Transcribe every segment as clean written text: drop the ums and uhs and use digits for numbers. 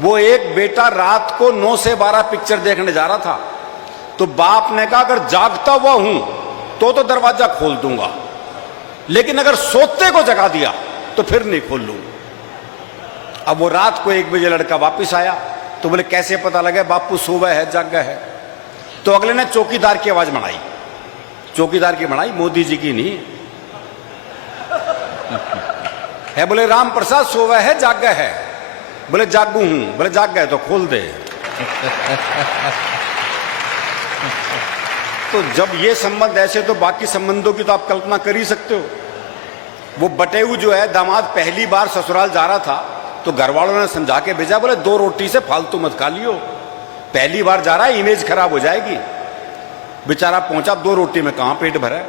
वो एक बेटा रात को 9 से 12 पिक्चर देखने जा रहा था, तो बाप ने कहा अगर जागता हुआ हूं तो दरवाजा खोल दूंगा, लेकिन अगर सोते को जगा दिया तो फिर नहीं खोल लूंगा। अब वो रात को 1 बजे लड़का वापस आया, तो बोले कैसे पता लगे बापू सोवा है जागा है? तो अगले ने चौकीदार की आवाज बनाई, चौकीदार की बनाई, मोदी जी की नहीं है। बोले राम प्रसाद सोवा है जागा है? बोले जागू हूं। बोले जाग गए तो खोल दे। तो जब ये संबंध ऐसे, तो बाकी संबंधों की तो आप कल्पना कर ही सकते हो। वो बटेऊ जो है दामाद पहली बार ससुराल जा रहा था, तो घर वालों ने समझा के भेजा, बोले 2 रोटी से फालतू मत खा लियो, पहली बार जा रहा है, इमेज खराब हो जाएगी। बेचारा पहुंचा, 2 रोटी में कहां पेट भरा है।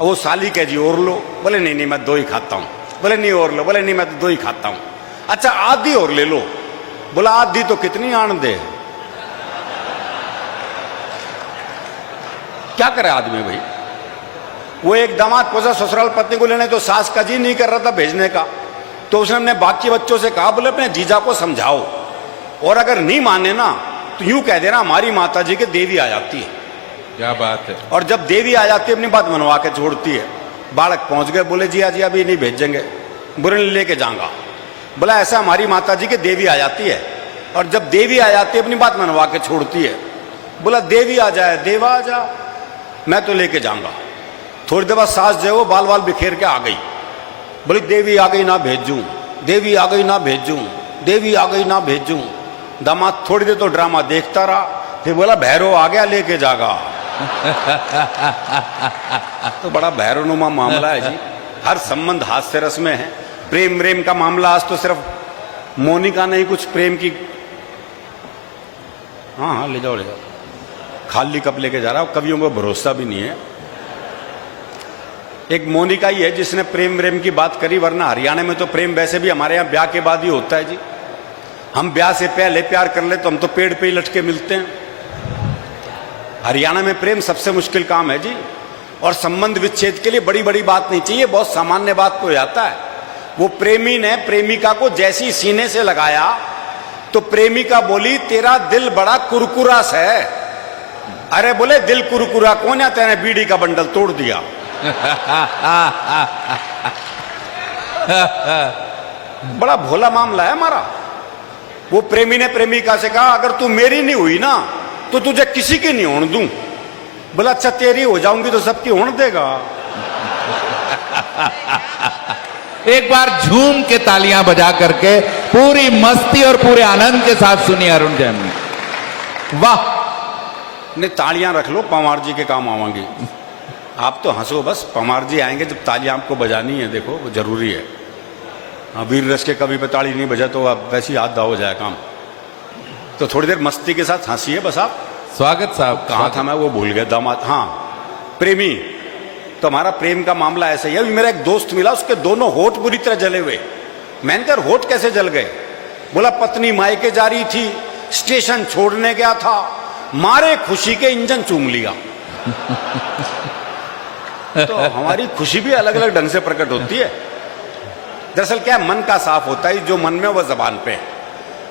और वो साली कह जी और लो। बोले नहीं नहीं मैं 2 ही खाता हूं। बोले नहीं और लो। बोले नहीं मैं तो 2 ही खाता हूं। अच्छा आधी और ले लो। बोला आधी तो कितनी आन दे, क्या करे आदमी भाई। वो एक दामाद पहुंचा ससुराल पत्नी को लेने, तो सास का जी नहीं कर रहा था भेजने का, तो उसने अपने बाकी बच्चों से कहा बोले अपने जीजा को समझाओ, और अगर नहीं माने ना तो यूं कह देना हमारी माता जी के देवी आ जाती है। क्या बात है। और जब देवी आ जाती है अपनी बात मनवा के छोड़ती है। बालक पहुंच गए, बोले जी आज अभी नहीं भेजेंगे, बुरे लेके जाऊंगा। बोला ऐसा हमारी माता जी के देवी आ जाती है, और जब देवी आ जाती है अपनी बात मनवा के छोड़ती है। बोला देवी आ जाए देवा आ जा, मैं तो लेके जाऊंगा। थोड़ी देर बाद सास जो है वो बाल बाल बिखेर के आ गई। बोली देवी आ गई ना भेजूं, देवी आ गई ना भेजूं, देवी आ गई ना भेजूं। दामाद थोड़ी देर तो ड्रामा देखता रहा, फिर बोला भैरव आ गया लेके जागा। तो बड़ा भैरवनुमा मामला है जी। हर संबंध हास्य रस में है। प्रेम प्रेम का मामला आज तो सिर्फ मोनिका नहीं, कुछ प्रेम की। हाँ हाँ ले जाओ ले जाओ, खाली कप लेके जा रहा हूं, कवियों को भरोसा भी नहीं है। एक मोनिका ही है जिसने प्रेम प्रेम की बात करी, वरना हरियाणा में तो प्रेम वैसे भी हमारे यहाँ ब्याह के बाद ही होता है जी। हम ब्याह से पहले प्यार कर ले तो हम तो पेड़ पे ही लटके मिलते हैं। हरियाणा में प्रेम सबसे मुश्किल काम है जी। और संबंध विच्छेद के लिए बड़ी बड़ी बात नहीं चाहिए, बहुत सामान्य बात को जाता है। वो प्रेमी ने प्रेमिका को जैसी सीने से लगाया, तो प्रेमिका बोली तेरा दिल बड़ा कुरकुरा सा है। अरे बोले दिल कुरकुरा कौन है, तेने बीड़ी का बंडल तोड़ दिया। बड़ा भोला मामला है हमारा। वो प्रेमी ने प्रेमिका से कहा अगर तू मेरी नहीं हुई ना तो तुझे किसी की नहीं होने दूं। बोला अच्छा तेरी हो जाऊंगी तो सबकी होने देगा। एक बार झूम के तालियां बजा करके पूरी मस्ती और पूरे आनंद के साथ सुनिए अरुण जैन। वाह। नहीं तालियां रख लो, पवार जी के काम आवांगी। आप तो हंसो बस, पवार जी आएंगे जब तालियां आपको बजानी है, देखो वो जरूरी है। हाँ वीर रस के कभी पे ताली नहीं बजा तो आप वैसी याद हो जाए काम। तो थोड़ी देर मस्ती के साथ हंसिए बस आप। स्वागत साहब। कहाँ था मैं, वो भूल गया। दामाद, हाँ प्रेमी। तो हमारा प्रेम का मामला ऐसा ही है। मेरा एक दोस्त मिला, उसके दोनों होठ बुरी तरह जले हुए। मैंने कहा होठ कैसे जल गए? बोला पत्नी मायके जा रही थी, स्टेशन छोड़ने गया था, मारे खुशी के इंजन चूम लिया। तो हमारी खुशी भी अलग अलग ढंग से प्रकट होती है। दरअसल क्या मन का साफ होता है, जो मन में वह जबान पे।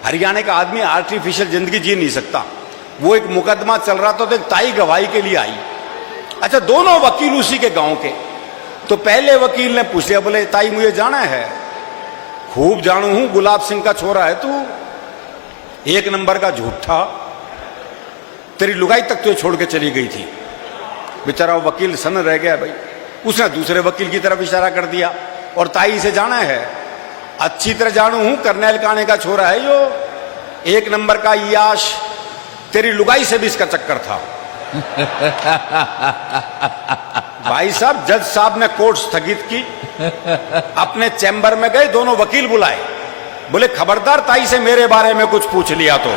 हरियाणा का आदमी आर्टिफिशियल जिंदगी जी नहीं सकता। वो एक मुकदमा चल रहा था तो एक ताई गवाही के लिए आई। अच्छा दोनों वकील उसी के गांव के। तो पहले वकील ने पूछ लिया, बोले ताई मुझे जाना है। खूब जानू हूं, गुलाब सिंह का छोरा है तू, 1 नंबर का झूठा, तेरी लुगाई तक तुझे छोड़ के चली गई थी। बेचारा वो वकील सन रह गया भाई। उसने दूसरे वकील की तरफ इशारा कर दिया और ताई से जाना है। अच्छी तरह जानू हूं, करनैल काने का छोरा है यो, 1 नंबर का याश, तेरी लुगाई से भी इसका चक्कर था। भाई साहब जज साहब ने कोर्ट स्थगित की, अपने चैम्बर में गए, दोनों वकील बुलाए, बोले खबरदार ताई से मेरे बारे में कुछ पूछ लिया तो।